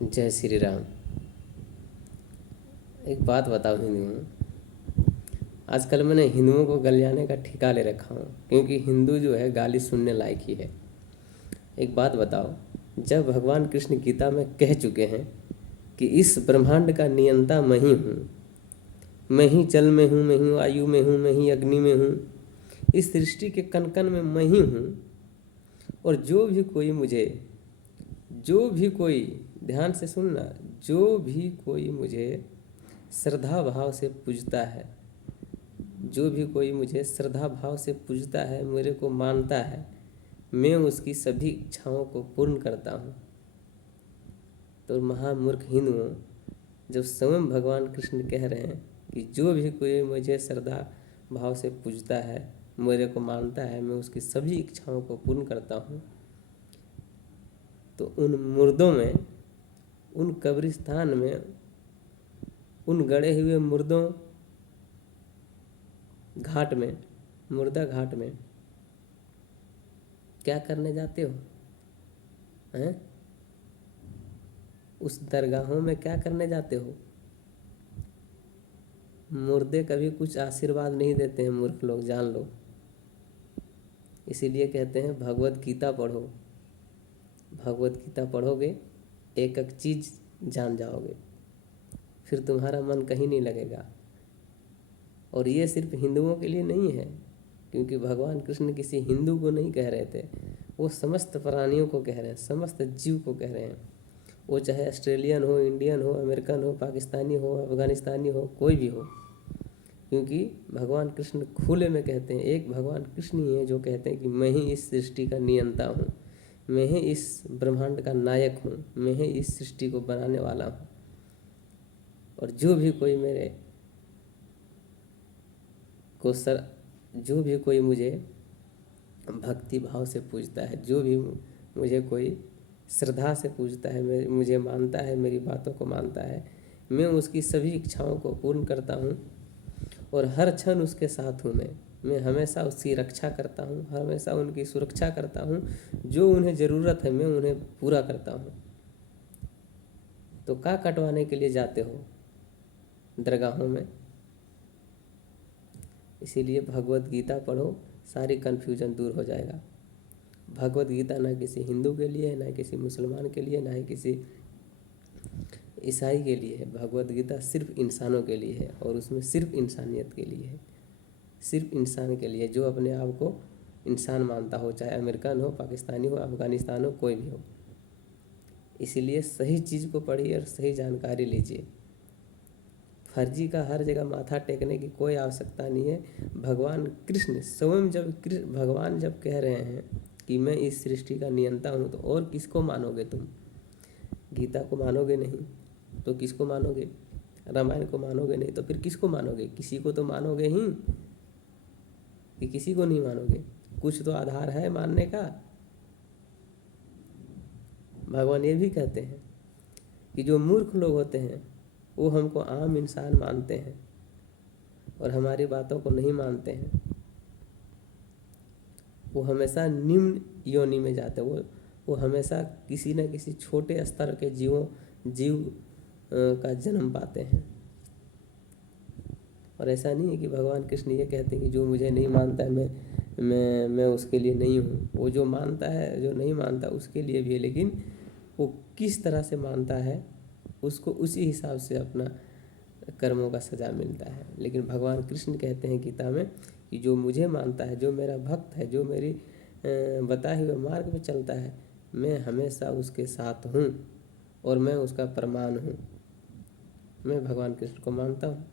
जय श्री राम। एक बात बताओ हिंदुओं, आजकल मैंने हिंदुओं को गलियाने का ठिका ले रखा हूँ, क्योंकि हिंदू जो है गाली सुनने लायक ही है। एक बात बताओ, जब भगवान कृष्ण गीता में कह चुके हैं कि इस ब्रह्मांड का नियंता मैं ही हूँ, मैं ही जल में हूँ, मैं ही वायु में हूँ, मैं ही अग्नि में हूँ, इस सृष्टि के कण कण में मैं ही हूँ, और जो भी कोई ध्यान से सुनना, जो भी कोई मुझे श्रद्धा भाव से पूजता है, जो भी कोई मुझे श्रद्धा भाव से पूजता है, मेरे को मानता है, मैं उसकी सभी इच्छाओं को पूर्ण करता हूँ। तो महामूर्ख हिंदुओं, जब स्वयं भगवान कृष्ण कह रहे हैं कि जो भी कोई मुझे श्रद्धा भाव से पूजता है, मेरे को मानता है, मैं उसकी सभी इच्छाओं को पूर्ण करता हूँ, तो उन मुर्दों में, उन कब्रिस्तान में, उन गड़े हुए मुर्दों घाट में, मुर्दा घाट में क्या करने जाते हो हैं? उस दरगाहों में क्या करने जाते हो? मुर्दे कभी कुछ आशीर्वाद नहीं देते हैं, मूर्ख लोग, जान लो। इसीलिए कहते हैं भगवत गीता पढ़ो। भगवत गीता पढ़ोगे, एक एक चीज़ जान जाओगे, फिर तुम्हारा मन कहीं नहीं लगेगा। और ये सिर्फ हिंदुओं के लिए नहीं है, क्योंकि भगवान कृष्ण किसी हिंदू को नहीं कह रहे थे, वो समस्त प्राणियों को कह रहे हैं, समस्त जीव को कह रहे हैं। वो चाहे ऑस्ट्रेलियन हो, इंडियन हो, अमेरिकन हो, पाकिस्तानी हो, अफगानिस्तानी हो, कोई भी हो, क्योंकि भगवान कृष्ण खुले में कहते हैं, एक भगवान कृष्ण ही है जो कहते हैं कि मैं ही इस सृष्टि का नियंता हूँ, मैं ही इस ब्रह्मांड का नायक हूँ, मैं ही इस सृष्टि को बनाने वाला हूँ। और जो भी कोई जो भी कोई मुझे भक्ति भाव से पूजता है, जो भी मुझे कोई श्रद्धा से पूजता है, मुझे मानता है, मेरी बातों को मानता है, मैं उसकी सभी इच्छाओं को पूर्ण करता हूँ, और हर क्षण उसके साथ हूँ। मैं हमेशा उसकी रक्षा करता हूँ, हमेशा उनकी सुरक्षा करता हूँ, जो उन्हें ज़रूरत है मैं उन्हें पूरा करता हूँ। तो क्या कटवाने के लिए जाते हो दरगाहों में? इसीलिए भगवत गीता पढ़ो, सारी कन्फ्यूजन दूर हो जाएगा। भगवत गीता ना किसी हिंदू के लिए है, ना किसी मुसलमान के लिए, ना ही किसी ईसाई के लिए है। भगवत गीता सिर्फ इंसानों के लिए है, और उसमें सिर्फ इंसानियत के लिए है, सिर्फ इंसान के लिए, जो अपने आप को इंसान मानता हो, चाहे अमेरिकन हो, पाकिस्तानी हो, अफगानिस्तान हो, कोई भी हो। इसीलिए सही चीज़ को पढ़िए और सही जानकारी लीजिए। फर्जी का हर जगह माथा टेकने की कोई आवश्यकता नहीं है। भगवान कृष्ण स्वयं भगवान जब कह रहे हैं कि मैं इस सृष्टि का नियंता हूँ, तो और किसको मानोगे तुम? गीता को मानोगे नहीं तो किसको मानोगे? रामायण को मानोगे नहीं तो फिर किसको मानोगे? किसी को तो मानोगे ही, कि किसी को नहीं मानोगे? कुछ तो आधार है मानने का। भगवान ये भी कहते हैं कि जो मूर्ख लोग होते हैं वो हमको आम इंसान मानते हैं और हमारी बातों को नहीं मानते हैं, वो हमेशा निम्न योनि में जाते हैं। वो हमेशा किसी न किसी छोटे स्तर के जीव का जन्म पाते हैं। और ऐसा नहीं है कि भगवान कृष्ण ये कहते हैं कि जो मुझे नहीं मानता है मैं उसके लिए नहीं हूँ। वो जो मानता है, जो नहीं मानता उसके लिए भी है, लेकिन वो किस तरह से मानता है उसको उसी हिसाब से अपना कर्मों का सजा मिलता है। लेकिन भगवान कृष्ण कहते हैं गीता में कि जो मुझे मानता है, जो मेरा भक्त है, जो मेरी बताए हुए मार्ग में चलता है, मैं हमेशा उसके साथ हूँ और मैं उसका प्रमाण हूँ। मैं भगवान कृष्ण को मानता हूँ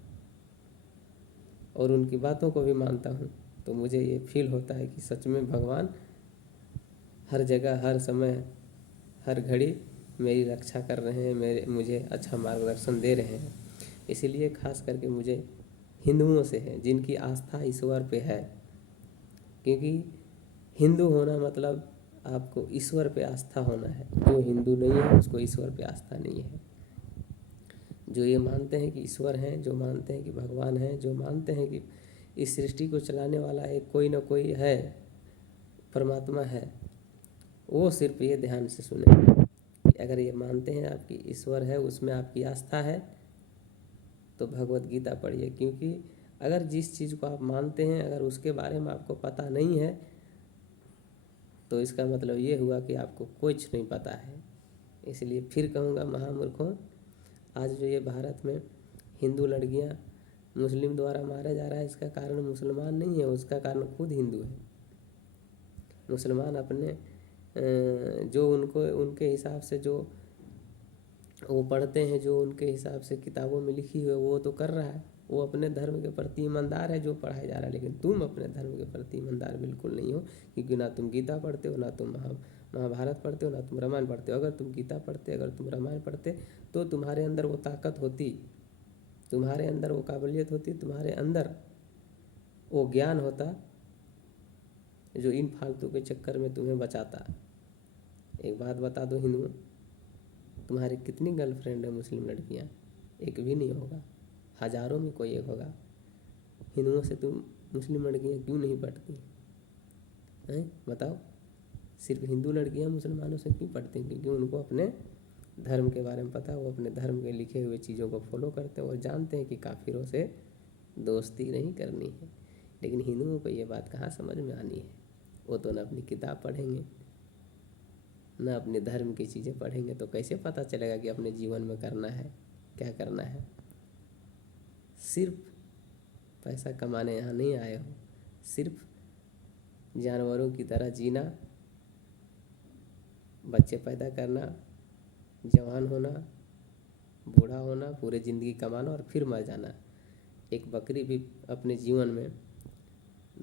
और उनकी बातों को भी मानता हूँ, तो मुझे ये फील होता है कि सच में भगवान हर जगह, हर समय, हर घड़ी मेरी रक्षा कर रहे हैं, मुझे अच्छा मार्गदर्शन दे रहे हैं। इसीलिए खास करके मुझे हिंदुओं से है जिनकी आस्था ईश्वर पे है, क्योंकि हिंदू होना मतलब आपको ईश्वर पे आस्था होना है। जो हिंदू नहीं है उसको ईश्वर पे आस्था नहीं है। जो ये मानते हैं कि ईश्वर हैं, जो मानते हैं कि भगवान हैं, जो मानते हैं कि इस सृष्टि को चलाने वाला एक कोई ना कोई है, परमात्मा है, वो सिर्फ ये ध्यान से सुने कि अगर ये मानते हैं आपकी ईश्वर है, उसमें आपकी आस्था है, तो भगवत गीता पढ़िए। क्योंकि अगर जिस चीज़ को आप मानते हैं अगर उसके बारे में आपको पता नहीं है तो इसका मतलब ये हुआ कि आपको कुछ नहीं पता है। इसलिए फिर कहूँगा महामूर्खों, आज जो ये भारत में हिंदू लड़कियां मुस्लिम द्वारा मारा जा रहा है, इसका कारण मुसलमान नहीं है, उसका कारण खुद हिंदू है। मुसलमान अपने जो उनको उनके हिसाब से जो वो पढ़ते हैं, जो उनके हिसाब से किताबों में लिखी हुई है वो तो कर रहा है, वो अपने धर्म के प्रति ईमानदार है जो पढ़ाया जा रहा है। लेकिन तुम अपने धर्म के प्रति ईमानदार बिल्कुल नहीं हो, क्योंकि ना तुम गीता पढ़ते हो, ना तुम महाभारत पढ़ते हो, ना तुम रामायण पढ़ते हो। अगर तुम गीता पढ़ते, अगर तुम रामायण पढ़ते तो तुम्हारे अंदर वो ताकत होती, तुम्हारे अंदर वो काबिलियत होती, तुम्हारे अंदर वो ज्ञान होता जो इन फालतू के चक्कर में तुम्हें बचाता। एक बात बता दो हिंदुओं, तुम्हारी कितनी गर्लफ्रेंड है मुस्लिम लड़कियां? एक भी नहीं होगा, हजारों में कोई एक होगा। हिंदुओं से तुम मुस्लिम लड़कियां क्यों नहीं पढ़ती हैं? बताओ। सिर्फ हिंदू लड़कियां मुसलमानों से क्यों पढ़ती हैं? क्योंकि उनको अपने धर्म के बारे में पता है, वो अपने धर्म के लिखे हुए चीज़ों को फॉलो करते हैं और जानते हैं कि काफिरों से दोस्ती नहीं करनी है। लेकिन हिंदुओं को ये बात कहाँ समझ में आनी है? वो तो ना अपनी किताब पढ़ेंगे, ना अपने धर्म की चीज़ें पढ़ेंगे, तो कैसे पता चलेगा कि अपने जीवन में करना है, क्या करना है। सिर्फ पैसा कमाने यहाँ नहीं आए हो, सिर्फ जानवरों की तरह जीना, बच्चे पैदा करना, जवान होना, बूढ़ा होना, पूरे ज़िंदगी कमाना और फिर मर जाना। एक बकरी भी अपने जीवन में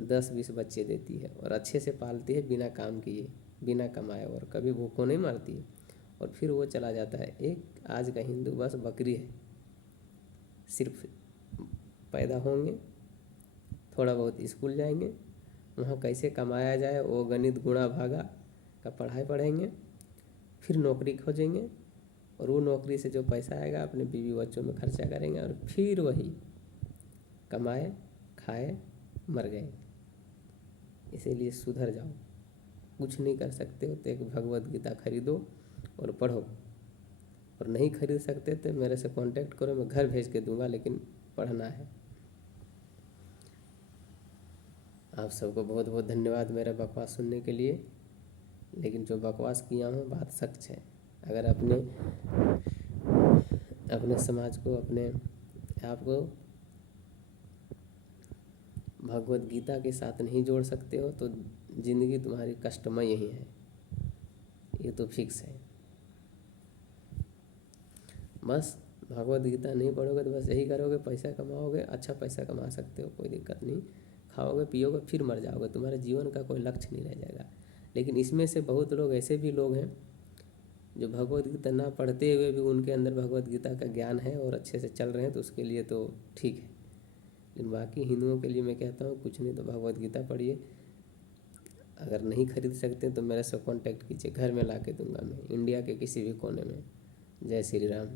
10-20 बच्चे देती है और अच्छे से पालती है, बिना काम किए, बिना कमाए, और कभी भूखों नहीं मरती है, और फिर वो चला जाता है। एक आज का हिंदू बस बकरी है, सिर्फ पैदा होंगे, थोड़ा बहुत स्कूल जाएंगे, वहाँ कैसे कमाया जाए वो गणित गुणा भागा का पढ़ाई पढ़ेंगे, फिर नौकरी खोजेंगे, और वो नौकरी से जो पैसा आएगा अपने बीवी बच्चों में खर्चा करेंगे, और फिर वही कमाए खाए मर गए। इसीलिए सुधर जाओ। कुछ नहीं कर सकते हो तो एक भगवत गीता खरीदो और पढ़ो, और नहीं खरीद सकते तो मेरे से कांटेक्ट करो, मैं घर भेज के दूंगा, लेकिन पढ़ना है। आप सबको बहुत बहुत धन्यवाद मेरा बकवास सुनने के लिए। लेकिन जो बकवास किया हूँ बात सच है। अगर अपने समाज को, अपने आप को भगवत गीता के साथ नहीं जोड़ सकते हो तो ज़िंदगी तुम्हारी कष्टमय ही है, ये तो फिक्स है। बस भगवत गीता नहीं पढ़ोगे तो बस यही करोगे, पैसा कमाओगे, अच्छा पैसा कमा सकते हो, कोई दिक्कत नहीं, खाओगे पियोगे फिर मर जाओगे, तुम्हारे जीवन का कोई लक्ष्य नहीं रह जाएगा। लेकिन इसमें से बहुत लोग ऐसे भी लोग हैं जो भगवत गीता ना पढ़ते हुए भी उनके अंदर भगवत गीता का ज्ञान है और अच्छे से चल रहे हैं, तो उसके लिए तो ठीक है। लेकिन बाकी हिंदुओं के लिए मैं कहता हूँ कुछ नहीं तो भगवत गीता पढ़िए। अगर नहीं खरीद सकते तो मेरे से कांटेक्ट कीजिए, घर में ला के दूंगा मैं, इंडिया के किसी भी कोने में। जय श्री राम।